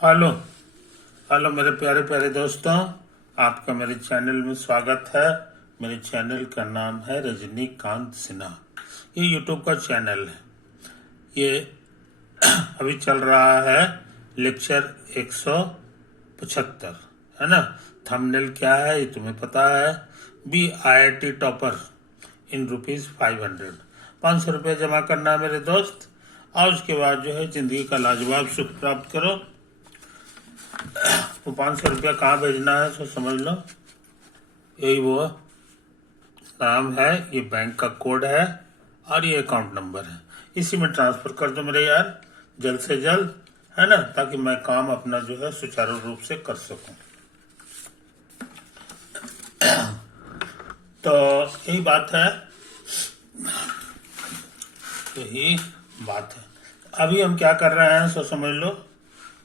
Hello hello मेरे प्यारे प्यारे दोस्तों, आपका मेरे चैनल में स्वागत है। मेरे चैनल का नाम है रजनीकांत सिन्हा। ये यूट्यूब का चैनल है। ये अभी चल रहा है लेक्चर 175, है ना। थंबनेल क्या है ये तुम्हें पता है। BIT टॉपर इन ₹500, 500 जमा करना है मेरे दोस्त। और उसके बाद जो है जिंदगी का लाजवाब सुख प्राप्त करो। तो 500 कहाँ भेजना है तो समझ लो, यही वो नाम है, ये बैंक का कोड है और ये अकाउंट नंबर है। इसी में ट्रांसफर कर दो मेरे यार, जल्द से जल्द, है ना, ताकि मैं काम अपना जो है सुचारू रूप से कर सकूं। तो यही बात है, यही बात है। अभी हम क्या कर रहे हैं सो समझ लो।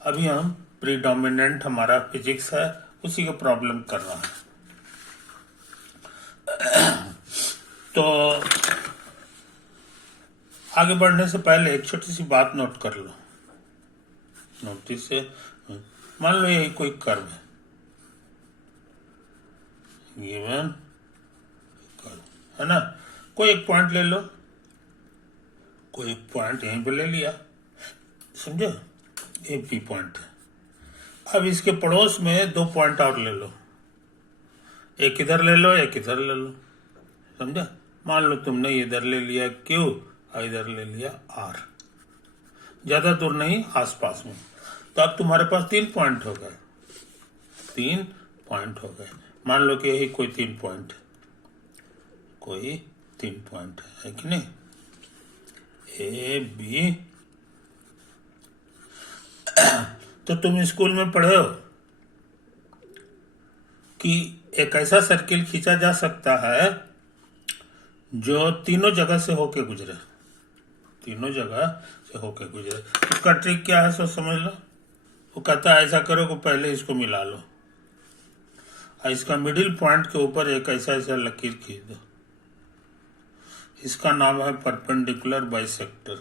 अभी हम प्रीडोमिनेंट हमारा फिजिक्स है, उसी का प्रॉब्लम कर रहा है। तो आगे बढ़ने से पहले एक छोटी सी बात नोट कर लो। नोटिस से मान लो यही कोई कर्व है, गिवन कर्व, है ना। कोई एक पॉइंट ले लो, कोई एक पॉइंट यहीं पे ले लिया, समझे, ए पी पॉइंट है। अब इसके पड़ोस में 2 पॉइंट और ले लो, एक इधर ले लो, एक इधर ले लो, समझा। मान लो तुमने इधर ले लिया Q और इधर ले लिया R, ज्यादा दूर नहीं, आसपास में। तो अब तुम्हारे पास 3 पॉइंट हो गए, 3 पॉइंट हो गए। मान लो कि यही कोई 3 पॉइंट, कोई 3 पॉइंट है कि नहीं, A B। तो तुम स्कूल में पढ़े हो कि एक ऐसा सर्किल खींचा जा सकता है जो तीनों जगह से होके गुजरे, तीनों जगह से होके गुजरे। उसका ट्रिक क्या है सो समझ लो। वो कहता है ऐसा करो कि पहले इसको मिला लो और इसका मिडिल पॉइंट के ऊपर एक ऐसा ऐसा लकीर खींच दो। इसका नाम है perpendicular bisector,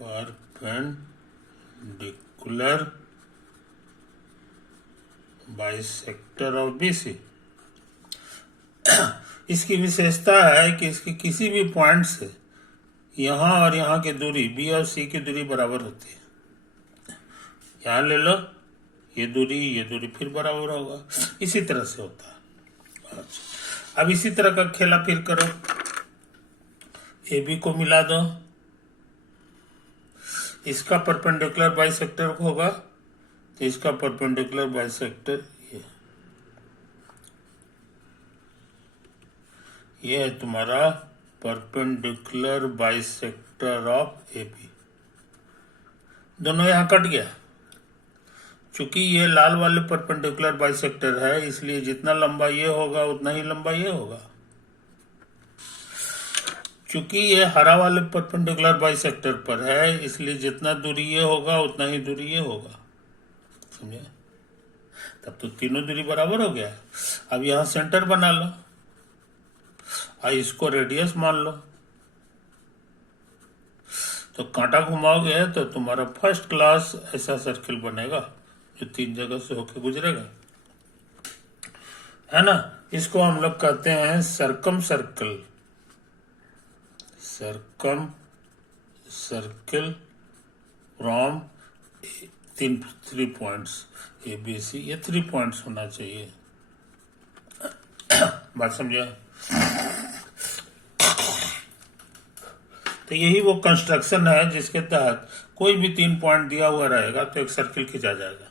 perpendicular bisector of BC। इसकी विशेषता है कि इसकी किसी भी पॉइंट से यहां और यहां की दूरी B और C की दूरी बराबर होती है। यहां ले लो, ये दूरी फिर बराबर होगा, इसी तरह से होता है। अच्छा, अब इसी तरह का खेला फिर करो, AB को मिला दो, इसका परपेंडिकुलर बाइसेक्टर होगा तो इसका परपेंडिकुलर बाइसेक्टर ये है तुम्हारा परपेंडिकुलर बाइसेक्टर ऑफ AB। दोनों यहां कट गया। चूंकि ये लाल वाले परपेंडिकुलर बाइसेक्टर है, इसलिए जितना लंबा ये होगा उतना ही लंबा ये होगा। चूंकि ये हरा वाले परपेंडिकुलर बाइसेक्टर पर है, इसलिए जितना दूरी ये होगा उतना ही दूरी ये होगा, समझे। तब तो तीनों दूरी बराबर हो गया। अब यहां सेंटर बना लो और इसको रेडियस मान लो। तो कांटा घुमाओगे तो तुम्हारा फर्स्ट क्लास ऐसा सर्किल बनेगा जो 3 जगह से होकर गुजरेगा, है ना। इसको हम लोग कहते हैं circum circle, circum circle from 3 points ABC। ये 3 पॉइंट्स होना चाहिए, बात समझे। तो यही वो कंस्ट्रक्शन है जिसके तहत कोई भी 3 पॉइंट दिया हुआ रहेगा तो एक सर्किल खींचा जाएगा।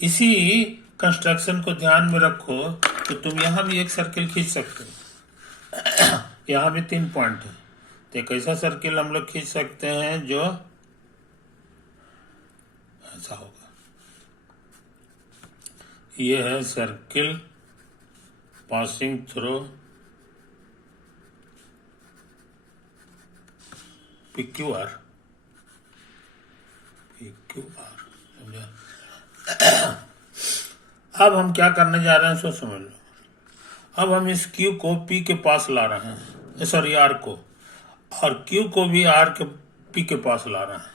इसी कंस्ट्रक्शन को ध्यान में रखो तो तुम यहां भी एक सर्किल खींच सकते हो। यहां भी 3 पॉइंट है, तो एक ऐसा सर्किल हम लोग खींच सकते हैं जो ऐसा होगा। ये है सर्किल पासिंग थ्रू PQR, समझा। अब हम क्या करने जा रहे हैं सो समझ लो। अब हम इस Q को P के पास ला रहे हैं, सॉरी R को, और Q को भी R के पी के पास ला रहे हैं,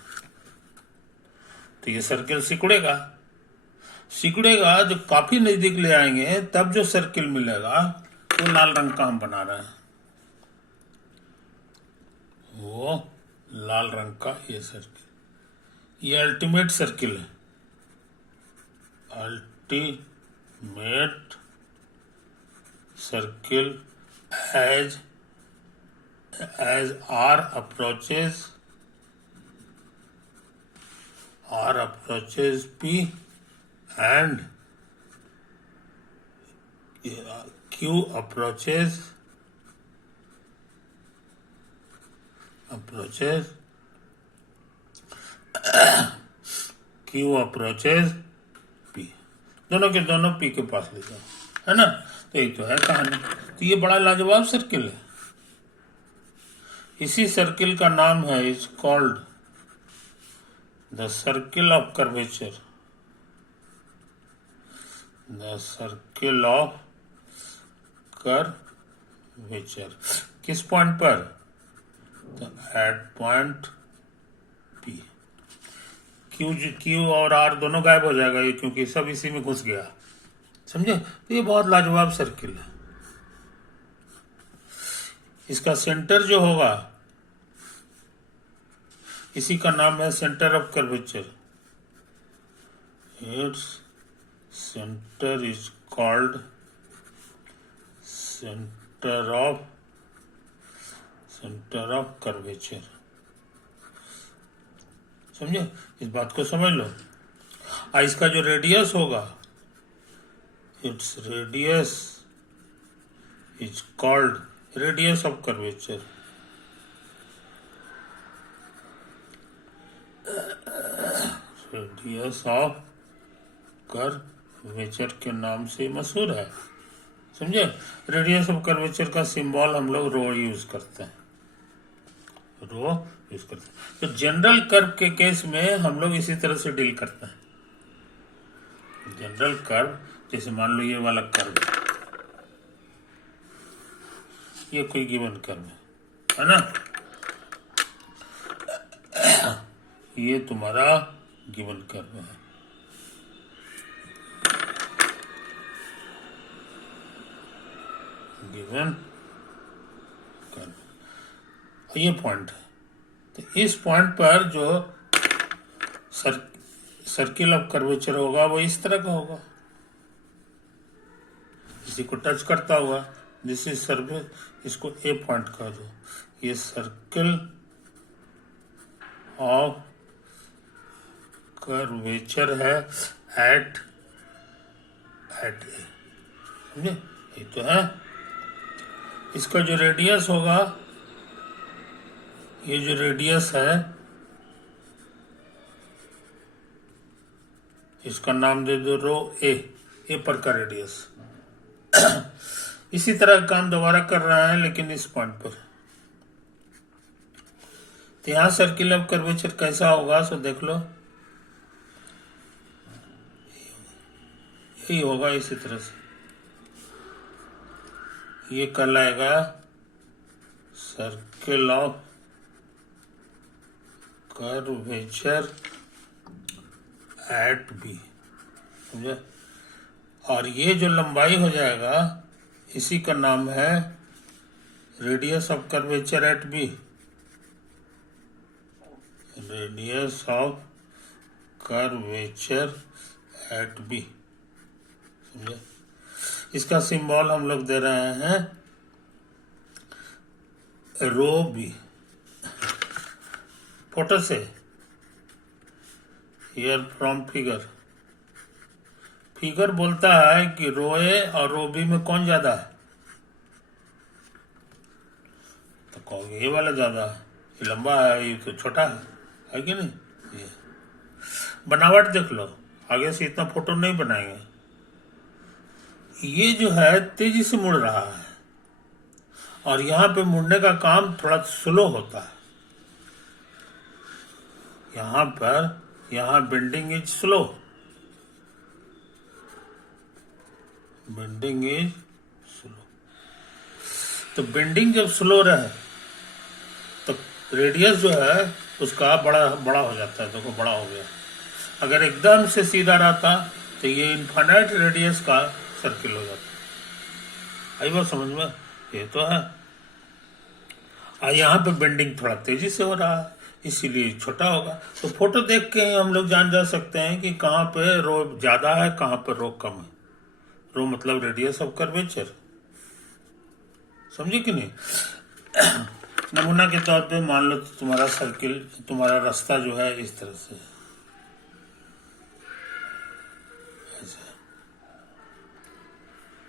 तो ये सर्किल सिकुड़ेगा। सिकुड़ेगा, जब काफी नजदीक ले आएंगे तब जो सर्किल मिलेगा वो लाल रंग का हम बना रहे हैं, वो लाल रंग का ये सर्किल, ये अल्टीमेट सर्किल है। Ultimate circle as R approaches P and Q approaches Q approaches P, दोनों के दोनों P के पास ले जाओ, है ना। तो एक तो है कहानी। तो ये बड़ा लाजवाब सर्किल है। इसी सर्किल का नाम है, is called the circle of curvature. The circle of curvature किस पॉइंट पर? तो एट पॉइंट P। क्यू और आर दोनों गायब हो जाएगा ये, क्योंकि सब इसी में घुस गया, समझे। तो ये बहुत लाजवाब सर्किल है। इसका सेंटर जो होगा, इसी का नाम है centre of curvature. Its centre is called centre of curvature. समझे, इस बात को समझ लो। इसका जो रेडियस होगा, its radius is called radius of curvature. Radius of curvature के नाम से मशहूर है, समझे। रेडियस ऑफ कर्वेचर का सिंबल हम लोग रो यूज करते हैं, तो जनरल कर्व के केस में हम लोग इसी तरह से डील करते हैं। जनरल कर्व, जैसे मान लो ये वाला कर्व, ये कोई गिवन कर्व है ना, ये तुम्हारा गिवन कर्व है। गिवन कर्व, ये पॉइंट है। तो इस पॉइंट पर जो सर्किल ऑफ कर्वेचर होगा वो इस तरह का होगा, इसी को टच करता हुआ। दिस इज सर्विस, इसको ए पॉइंट कह दो। ये सर्किल ऑफ कर्वेचर है एट ए, समझे। ये तो है। इसका जो रेडियस होगा, ये जो रेडियस है, इसका नाम दे दो रो ए पर का रेडियस। इसी तरह का काम दोबारा कर रहा है, लेकिन इस पॉइंट पर। तो यहां सर्किल ऑफ कर्वेचर कैसा होगा, सो देख लो, यही होगा इसी तरह से। ये कहलाएगा circle of curvature at B, समझे। और ये जो लंबाई हो जाएगा, इसी का नाम है radius of curvature at B. Radius of curvature at B, समझे। इसका सिंबल हम लोग दे रहे हैं रो बी। फोटो से, हियर फ्रॉम फिगर। फिगर बोलता है कि रो ए और रो बी में कौन ज्यादा है, तो कहोगे ये वाला ज्यादा है, ये लंबा है, ये तो छोटा है कि नहीं। ये बनावट देख लो, आगे से इतना फोटो नहीं बनाएंगे। ये जो है तेजी से मुड़ रहा है, और यहां पे मुड़ने का काम थोड़ा स्लो होता है। यहां bending is slow, bending is slow. तो बेंडिंग जब स्लो रहे तो रेडियस जो है उसका बड़ा बड़ा हो जाता है, देखो बड़ा हो गया। अगर एकदम से सीधा रहता तो ये इन्फाइनाइट रेडियस का सर्किल हो जाता। आई बात समझ में? ये तो है। यहाँ पे बेंडिंग थोड़ा तेजी से हो रहा है, इसीलिए छोटा होगा। तो फोटो देख के ही हम लोग जान जा सकते हैं कि कहाँ पे रो ज्यादा है, कहाँ पे रो कम है। रो मतलब रेडियस ऑफ कर्वेचर, समझे कि नहीं? नमूना के तौर पे मान लो तुम्हारा सर्किल, तुम्हारा रास्ता जो है इस तरह से ऐसा।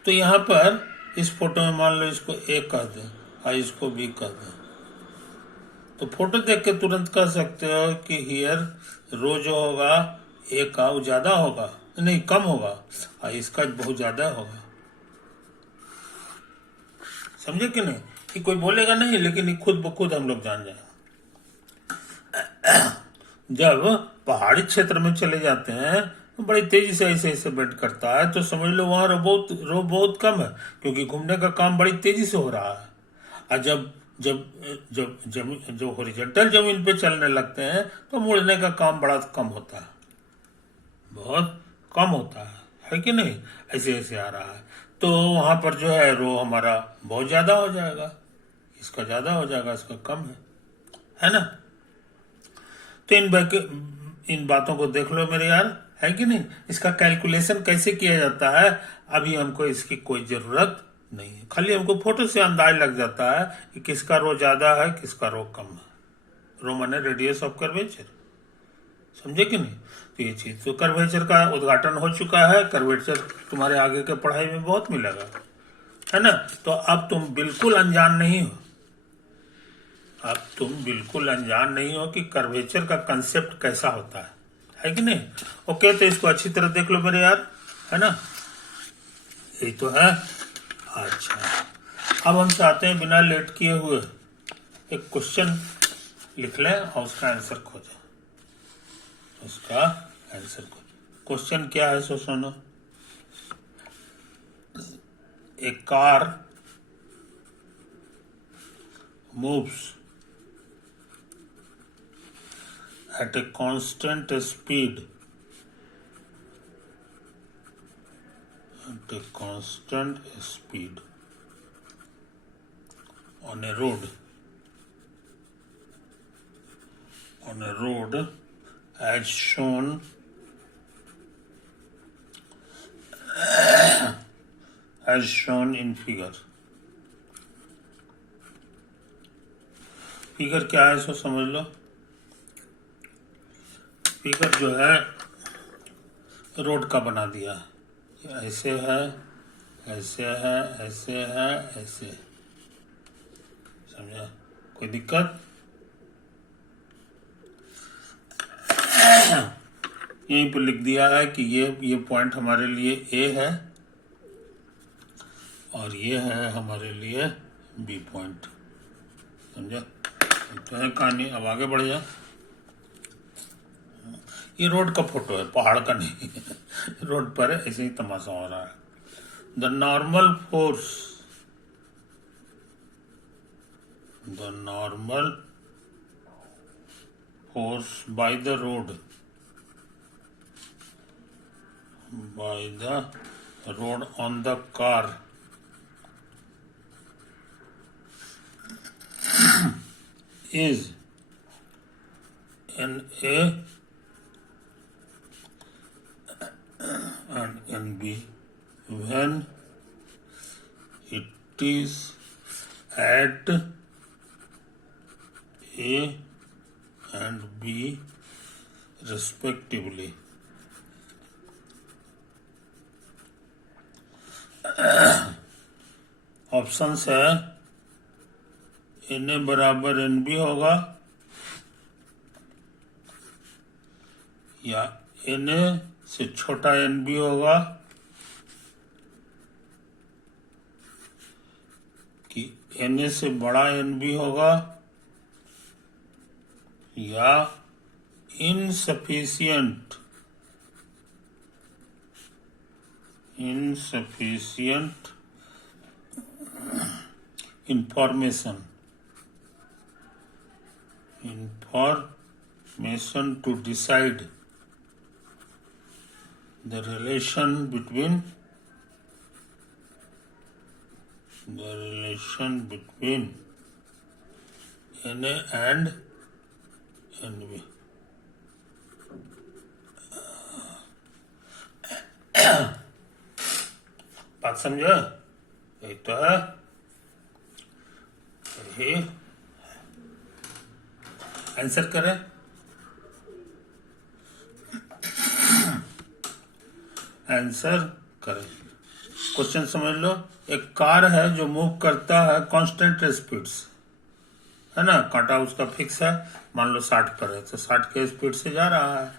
तो यहाँ पर इस फोटो में मान लो इसको ए कह दे और इसको बी कह दे, तो फोटो देख के तुरंत कह सकते हो कि हियर रो जो होगा ए का वो ज्यादा होगा, नहीं कम होगा, और इसका बहुत ज्यादा होगा। समझे कि नहीं? कि कोई बोलेगा नहीं, लेकिन ये खुद ब खुद हम लोग जान जाए। जब पहाड़ी क्षेत्र में चले जाते हैं तो बड़ी तेजी से ऐसे ऐसे बेंड करता है, तो समझ लो वहां रो बहुत कम है, क्योंकि घूमने का काम बड़ी तेजी से हो रहा है। और जब जब जब जमीन जो हॉरिजॉन्टल जमीन पे चलने लगते हैं तो मुड़ने का काम बड़ा कम होता है, बहुत कम होता है कि नहीं? ऐसे ऐसे आ रहा है, तो वहां पर जो है रो हमारा बहुत ज्यादा हो जाएगा, इसका ज्यादा हो जाएगा, इसका कम है ना? तो इन बातों को देख लो मेरे यार, है कि नहीं? इसका कैलकुलेशन कैसे किया जाता है अभी हमको इसकी कोई जरूरत नहीं है, खाली हमको फोटो से अंदाज लग जाता है कि किसका रो ज्यादा है, किसका रो कम है। रो माने रेडियस ऑफ कर्वेचर, समझे कि नहीं? तो ये चीज तो कर्वेचर का उद्घाटन हो चुका है। कर्वेचर तुम्हारे आगे के पढ़ाई में बहुत मिलेगा, है ना? तो अब तुम बिल्कुल अनजान नहीं हो, अब तुम बिल्कुल अनजान नहीं हो कि कर्वेचर का कंसेप्ट कैसा होता है कि नहीं? ओके, तो इसको अच्छी तरह देख लो मेरे यार, है ना? यही तो है। अच्छा, अब हम चाहते हैं बिना लेट किए हुए एक क्वेश्चन लिख लें और उसका आंसर खोजें। उसका आंसर खोजें। क्वेश्चन क्या है सो सुनो। एक car moves at a constant speed on a road as shown in figure। Figure क्या है सो समझ लो। फिगर जो है रोड का बना दिया, ऐसे है, ऐसे है, ऐसे है, ऐसे, समझा? कोई दिक्कत? यहीं पर लिख दिया है कि ये पॉइंट हमारे लिए ए है और ये है हमारे लिए बी पॉइंट, समझा? तो है कहानी। अब आगे बढ़ जा। ये रोड का फोटो है, पहाड़ का नहीं। रोड पर ऐसे ही तमाशा हो रहा है। The normal force by the road on the car is NA and NB when it is at A and B respectively। Option है NA बराबर NB होगा, या NA से छोटा NB होगा, कि NA से बड़ा NB होगा, या insufficient information information to decide the relation between Na and Nb. बात समझो, एक तो है यही, आंसर करें। आंसर करें, क्वेश्चन समझ लो। एक कार है जो मूव करता है कांस्टेंट स्पीड से, है ना, कांटा उसका फिक्स है, मान लो 60 पर है तो 60 के स्पीड से जा रहा है,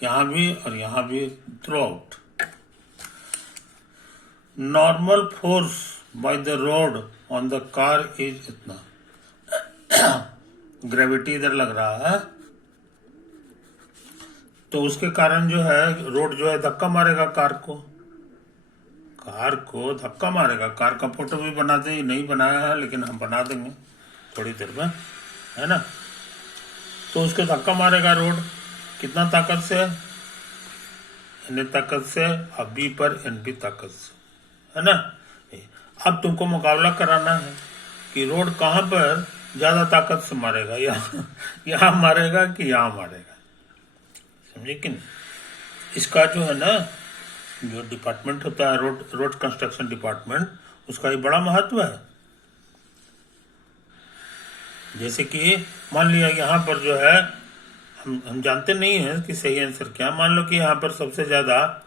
यहां भी और यहां भी through out. Normal force by the road on the car is इतना, ग्रेविटी इधर लग रहा है तो उसके कारण जो है रोड जो है धक्का मारेगा कार को धक्का मारेगा। कार का फोटो भी बना दे, नहीं बनाया है लेकिन हम बना देंगे थोड़ी देर में, है ना। तो उसके धक्का मारेगा रोड, कितना ताकत से, एन ताकत से, अब बी पर एन बी ताकत से, है ना। अब तुमको मुकाबला कराना है कि रोड कहाँ पर ज्यादा ताकत से मारेगा, यहाँ मारेगा कि यहाँ मारेगा, समझे कि नहीं। इसका जो है ना, जो डिपार्टमेंट होता है रोड कंस्ट्रक्शन डिपार्टमेंट, उसका एक बड़ा महत्व है। जैसे कि मान लिया यहाँ पर जो है हम जानते नहीं है कि सही आंसर क्या, मान लो कि यहाँ पर सबसे ज्यादा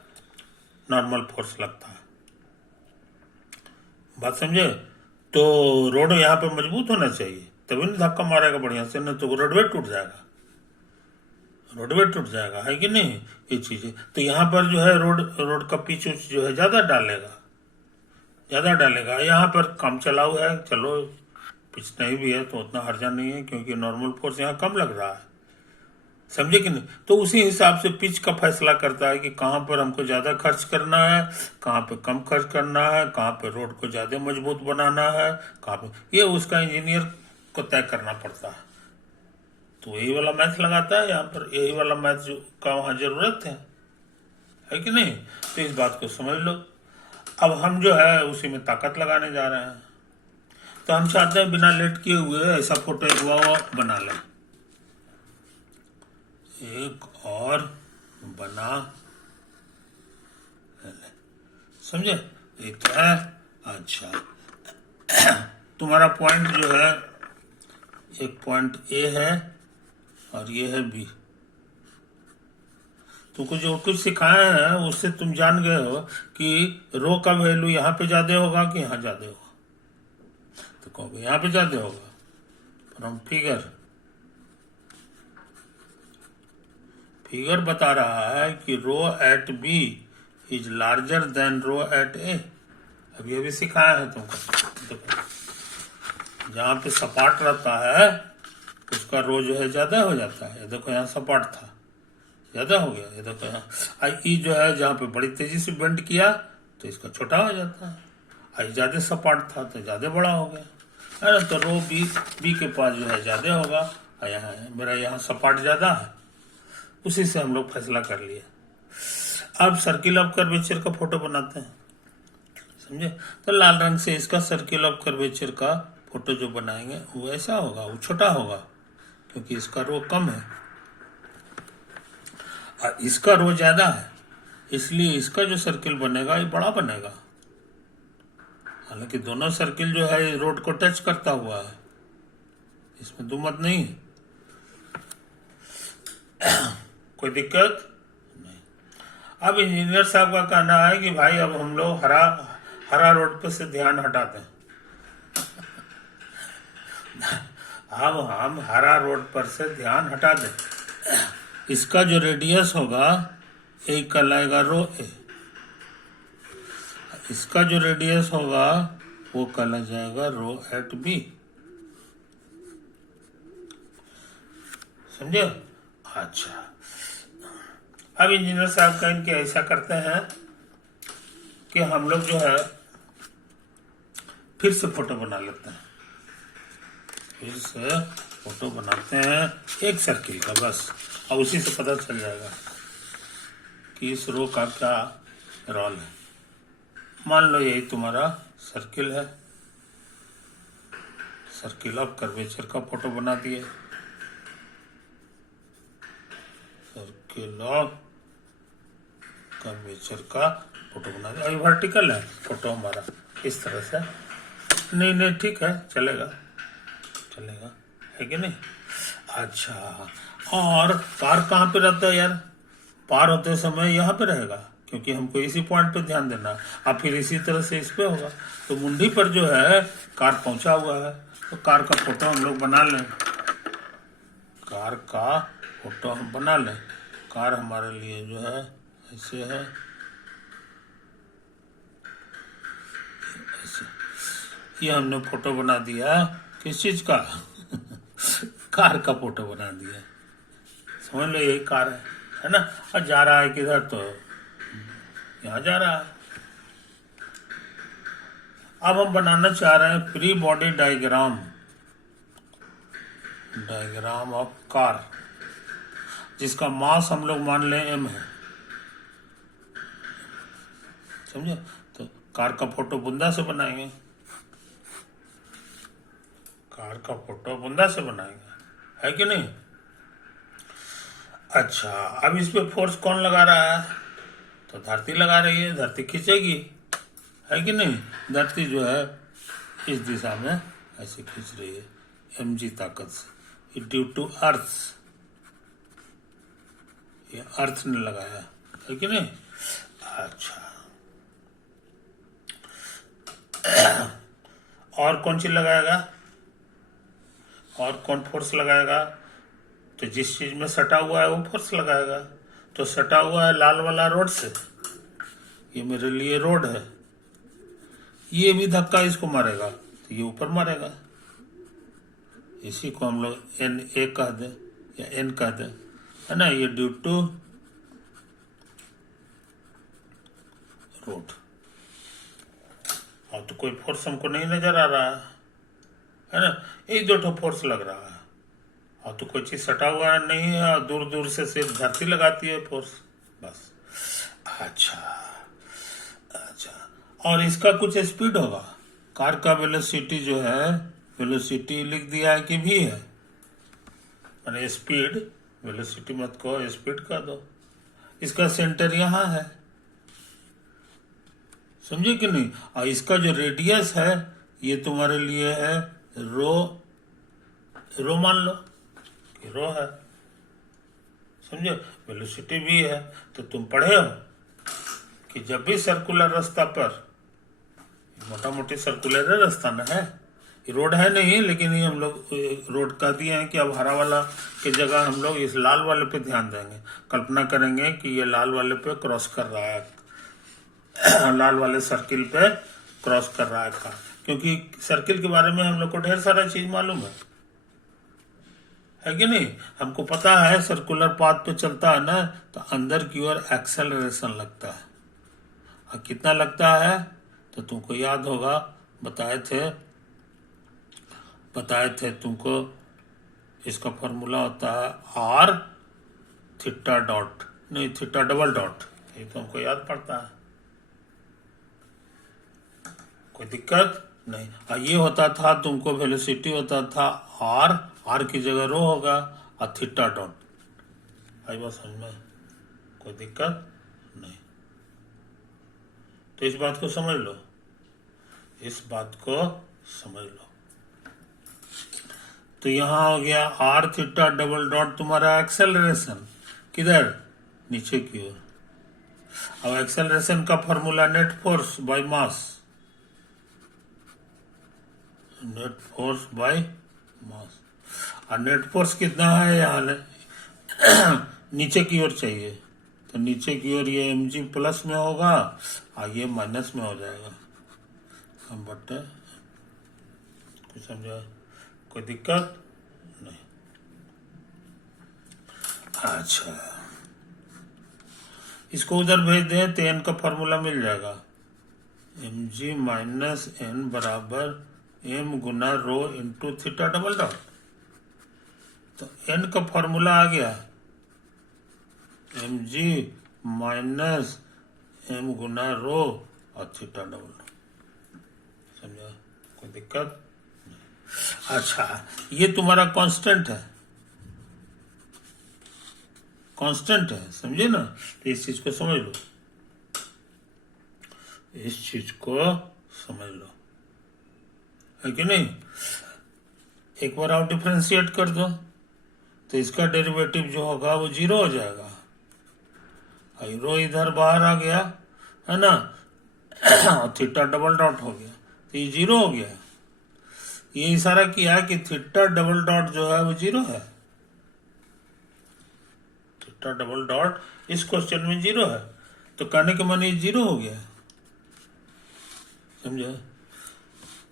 नॉर्मल फोर्स लगता है, बात समझे। तो रोड यहाँ पे मजबूत होना चाहिए तभी ना धक्का मारेगा बढ़िया से, न तो रोडवे टूट जाएगा, है कि नहीं, ये चीजें। तो यहाँ पर जो है रोड का पिच जो है ज्यादा डालेगा। यहाँ पर काम चलाऊ है, चलो पिच नहीं भी है तो उतना हर्जा नहीं है क्योंकि नॉर्मल फोर्स यहाँ कम लग रहा है, समझे कि नहीं। तो उसी हिसाब से पिच का फैसला करता है कि कहाँ पर हमको ज्यादा खर्च करना है, कहाँ पे कम खर्च करना है, कहाँ पे रोड को ज्यादा मजबूत बनाना है, कहाँ पे, ये उसका इंजीनियर को तय करना पड़ता है। तो यही वाला मैथ लगाता है यहाँ पर, यही वाला मैथ का वहां जरूरत है कि नहीं। तो इस बात को समझ लो। अब हम जो है उसी में ताकत लगाने जा रहे हैं, तो हम चाहते हैं बिना लेट किए हुए ऐसा फोटो एक बना लें, एक और बना समझे, एक तो है। अच्छा, तुम्हारा पॉइंट जो है, एक पॉइंट ए है और ये है बी। तुमको जो कुछ सिखाया है उससे तुम जान गए हो कि रो का वैल्यू यहाँ पे ज्यादा होगा कि यहाँ ज्यादा होगा, तो कहोगे यहाँ पे ज्यादा होगा। फ्रॉम फिगर बता रहा है कि row eight B is larger than row eight A. अब ये भी सिखाया है तुमको, जहाँ पे सपाट रहता है उसका रो जो है ज्यादा हो जाता है। देखो यहाँ सपाट था, ज्यादा हो गया। ये देखो यहाँ ई जो है जहाँ पे बड़ी तेजी से बेंड किया तो इसका छोटा हो जाता है, आई ज्यादा सपाट था तो ज्यादा बड़ा हो गया, है ना। तो रो बी के पास जो है ज्यादा होगा, यहाँ मेरा यहाँ सपाट ज्यादा है, उसी से हम लोग फैसला कर लिया। अब सर्किल ऑफ कर्वेचर का फोटो बनाते हैं, समझे। तो लाल रंग से इसका सर्किल ऑफ कर्वेचर का फोटो जो बनाएंगे वो ऐसा होगा, वो छोटा होगा क्योंकि इसका रो कम है और इसका रो ज्यादा है, इसलिए इसका जो सर्किल बनेगा ये बड़ा बनेगा। हालांकि दोनों सर्किल जो है रोड को टच करता हुआ है, इसमें दो मत नहीं है, कोई दिक्कत नहीं। अब इंजीनियर साहब का कहना है कि भाई अब हम लोग हरा रोड पे से ध्यान हटाते हैं। अब हम हरा रोड पर से ध्यान हटा दें। इसका जो रेडियस होगा एक कहलाएगा रो ए, इसका जो रेडियस होगा वो कहला जाएगा रो एट बी, समझे। अच्छा, अब इंजीनियर साहब का इनके ऐसा करते हैं कि हम लोग जो है फिर से फोटो बना लेते हैं, फिर से फोटो बनाते हैं एक सर्किल का बस, और उसी से पता चल जाएगा कि इस रो का क्या रोल है। मान लो यही तुम्हारा सर्किल है, सर्किल ऑफ कर्वेचर का फोटो बना दिए, सर्किल ऑफ कर्वेचर का फोटो बना दिया। अभी वर्टिकल है फोटो हमारा इस तरह से, नहीं ठीक है, चलेगा चलेगा, है कि नहीं। अच्छा, और कार कहाँ पे रहता है यार, पार होते समय यहाँ पे रहेगा, क्योंकि हमको इसी पॉइंट पे ध्यान देना, अब फिर इसी तरह से इस पे होगा। तो मुंडी पर जो है कार पहुंचा हुआ है, तो कार का फोटो हम लोग बना लें, कार का फोटो हम बना लें। कार हमारे लिए जो है ऐसे है, ऐसे, ये हमने फोटो बना दिया किस चीज का कार का फोटो बना दिया, समझ लो यही कार है ना। और जा रहा है किधर, तो यहाँ जा रहा है। अब हम बनाना चाह रहे हैं free body diagram, diagram of car, जिसका मास हम लोग मान लें m है, समझे। तो कार का फोटो बुंदा से बनाएंगे, कार का फोटो बुंदा से बनाएंगे, है कि नहीं। अच्छा, अब इस पे फोर्स कौन लगा रहा है, तो धरती लगा रही है, धरती खींचेगी, है कि नहीं। धरती जो है इस दिशा में ऐसे खींच रही है mg ताकत से, ड्यू टू अर्थ, ये अर्थ ने लगाया, है कि नहीं। अच्छा, और कौन सी लगाएगा, और कौन फोर्स लगाएगा, तो जिस चीज में सटा हुआ है वो फोर्स लगाएगा। तो सटा हुआ है लाल वाला रोड से, ये मेरे लिए रोड है, ये भी धक्का इसको मारेगा तो ये ऊपर मारेगा, इसी को हम लोग एन ए कह दे या एन कह दे, है ना। ये ड्यू टू रोड, और तो कोई फोर्स हमको नहीं नजर आ रहा है ना, एक दो ठो फोर्स लग रहा है, और तो कोई चीज सटा हुआ नहीं है, और दूर दूर से सिर्फ धरती लगाती है फोर्स, बस। अच्छा अच्छा, और इसका कुछ स्पीड होगा, कार का वेलोसिटी जो है, वेलोसिटी लिख दिया है कि भी है, मैंने स्पीड, वेलोसिटी मत कहो, स्पीड कह दो। इसका सेंटर यहाँ है, समझे कि नहीं। और इसका जो रेडियस है ये तुम्हारे लिए है रो, रो मान लो कि रो है, समझे। वेलोसिटी भी है, तो तुम पढ़े हो कि जब भी सर्कुलर रास्ता पर, मोटा मोटी सर्कुलर रास्ता ना है, ये रोड है नहीं, लेकिन ये हम लोग रोड कह दिए हैं कि अब हरा वाला की जगह हम लोग इस लाल वाले पे ध्यान देंगे। कल्पना करेंगे कि ये लाल वाले पे क्रॉस कर रहा है, लाल वाले सर्किल पे क्रॉस कर रहा है कार, क्योंकि सर्किल के बारे में हम लोग को ढेर सारा चीज मालूम है कि नहीं। हमको पता है सर्कुलर पाथ पे चलता है ना, तो अंदर की ओर एक्सेलरेशन लगता है, और कितना लगता है तो तुमको याद होगा, बताए थे तुमको, इसका फॉर्मूला होता है आर थीटा डॉट, नहीं थीटा डबल डॉट, ये तो हमको याद पड़ता है, कोई दिक्कत नहीं। और ये होता था तुमको, वेलोसिटी होता था आर की जगह रो होगा, और थीटा डॉट, आई बात समझ में, कोई दिक्कत नहीं। तो इस बात को समझ लो, इस बात को समझ लो। तो यहां हो गया आर थीटा डबल डॉट तुम्हारा एक्सेलरेशन, किधर, नीचे की ओर। अब एक्सेलरेशन का formula net force by mass, net force by mass, और नेट फोर्स कितना है यहाँ नीचे की ओर चाहिए, तो नीचे की ओर ये mg प्लस में होगा और ये माइनस में हो जाएगा, हम बट्टे, कुछ समझा, कोई दिक्कत नहीं। अच्छा, इसको उधर भेज दें तो एन का फॉर्मूला मिल जाएगा, mg माइनस एन बराबर m गुना rho into theta double dot, तो n का फॉर्मूला आ गया mg माइनस m गुना रो और थीटा डबल डॉट। समझा? कोई दिक्कत? अच्छा, ये तुम्हारा कांस्टेंट है, कांस्टेंट है, समझे ना? तो इस चीज को समझ लो, इस चीज को समझ लो, है कि नहीं? एक बार आप डिफरेंशिएट कर दो तो इसका डेरिवेटिव जो होगा वो 0 हो जाएगा। रो इधर बाहर आ गया, है ना? और थीटा डबल डॉट हो गया, तो ये 0 हो गया। ये इशारा किया कि थीटा डबल डॉट जो है वो 0 है। थीटा डबल डॉट इस क्वेश्चन में 0 है, तो कहने के माने 0 हो गया। समझे?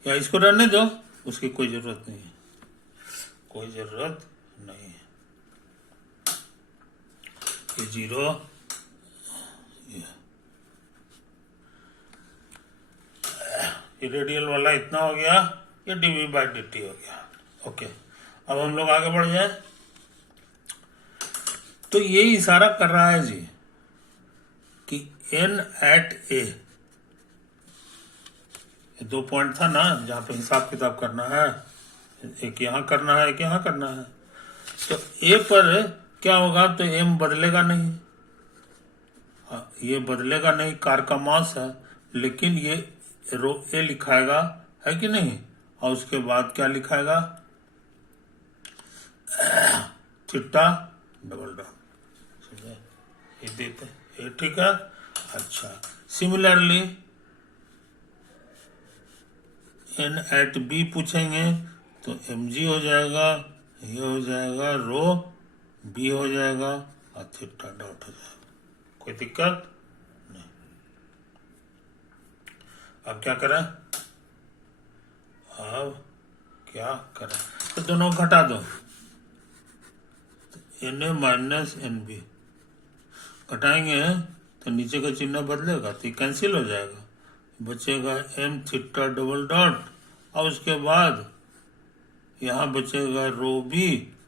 या इसको रहने दो, उसकी कोई जरूरत नहीं है, कोई जरूरत नहीं है। ये 0, ये रेडियल वाला इतना हो गया, ये डीवी बाई डी टी हो गया। ओके, अब हम लोग आगे बढ़ जाए। तो ये इशारा कर रहा है जी कि n एट ए, 2 पॉइंट था ना जहां पे हिसाब किताब करना है, एक यहां करना है, एक यहां करना है। तो ए पर क्या होगा? तो m बदलेगा नहीं, ये बदलेगा नहीं, कार का मास है, लेकिन ये रो ए लिखाएगा, है कि नहीं? और उसके बाद क्या लिखाएगा? Theta double dot. समझे? ये देते ये ठीक है। अच्छा, सिमिलरली एन एट बी पूछेंगे तो mg हो जाएगा, ये हो जाएगा रो, बी हो जाएगा और थीटा डॉट हो जाएगा। कोई दिक्कत नहीं। अब क्या करें? अब क्या करें? तो दोनों घटा दो, N A minus N B घटाएंगे तो नीचे का चिन्ह बदलेगा, तो कैंसिल हो जाएगा, बचेगा m थीटा डबल डॉट, और उसके बाद यहाँ बचेगा रो बी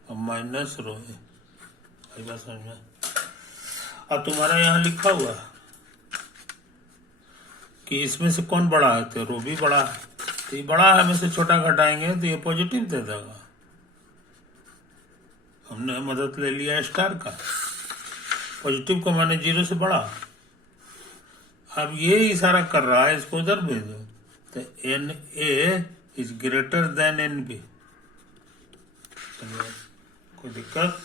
और माइनस रो ए। आई बात समझ में? और तुम्हारा यहाँ लिखा हुआ है कि इसमें से कौन बड़ा है, तो रो बी बड़ा है, तो ये बड़ा है में से छोटा घटाएंगे तो ये पॉजिटिव दे देगा। हमने मदद ले लिया स्टार का, पॉजिटिव को माने 0 से बड़ा। अब ये इशारा कर रहा है, इसको उधर भेजो, तो N A is greater than N B. कोई दिक्कत?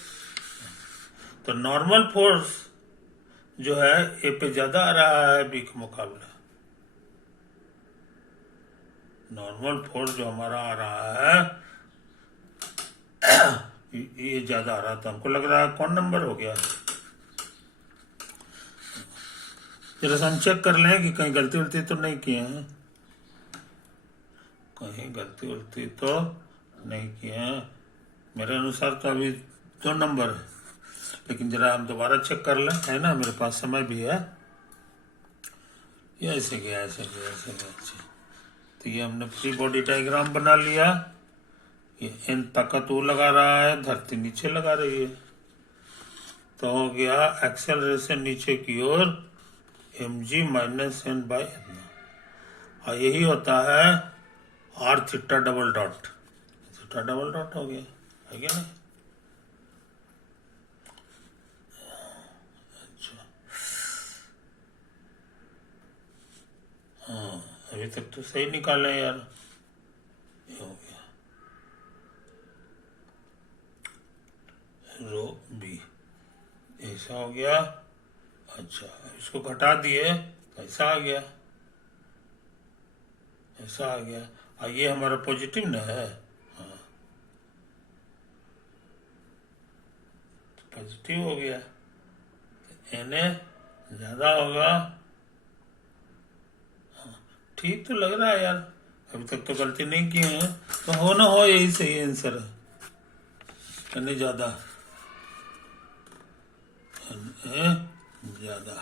तो नॉर्मल फोर्स जो है ए पे ज्यादा आ रहा है बी के मुकाबले। नॉर्मल फोर्स जो हमारा आ रहा है ये ज्यादा आ रहा था, हमको लग रहा है कौन नंबर हो गया। जरा से हम चेक कर लें कि कहीं गलती वलती तो नहीं किए हैं, कहीं गलती वलती तो नहीं किए हैं। मेरे अनुसार तो अभी 2 नंबर है, लेकिन जरा हम दोबारा चेक कर लें, है ना? मेरे पास समय भी है। ये ऐसे गया, ऐसे गया, ऐसे गया। अच्छा, तो ये हमने फ्री बॉडी डायग्राम बना लिया। ये एन ताकत वो लगा रहा है, धरती नीचे लगा रही है, तो हो गया एक्सेलरेशन नीचे की ओर mg minus N by N, और यही होता है R theta double dot. Theta double dot हो गया, है क्या नहीं? अच्छा, हाँ, अभी तक तो सही निकाले यार। ये हो गया रो बी, ऐसा हो गया। अच्छा, इसको घटा दिए, ऐसा आ गया, ऐसा आ गया, और ये हमारा पॉजिटिव ना है, हाँ, पॉजिटिव हो गया, एन ए ज्यादा होगा। हाँ, ठीक तो लग रहा है यार, अभी तक तो गलती नहीं की है, तो हो ना हो यही सही आंसर है, एन ए ज्यादा, एन ए ज्यादा।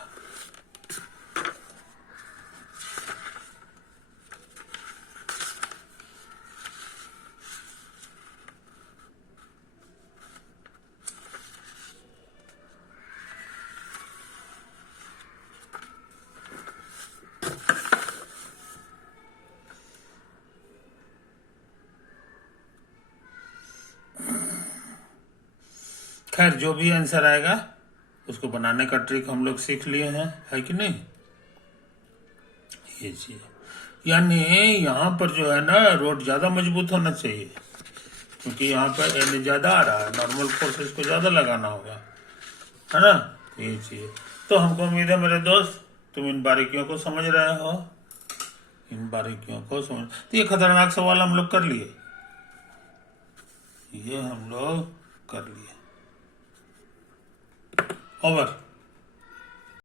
खैर जो भी आंसर आएगा उसको बनाने का ट्रिक हम लोग सीख लिए हैं, है कि नहीं। ये चीज यानी यहाँ पर जो है ना रोड ज्यादा मजबूत होना चाहिए, क्योंकि यहाँ पर एन ज्यादा आ रहा है, नॉर्मल फोर्सेस को ज्यादा लगाना होगा, है ना। ये चीज तो हमको उम्मीद है मेरे दोस्त तुम इन बारीकियों को समझ रहे हो, इन बारीकियों को समझ। तो ये खतरनाक सवाल हम लोग कर लिए, ये हम लोग कर लिए। ओवर।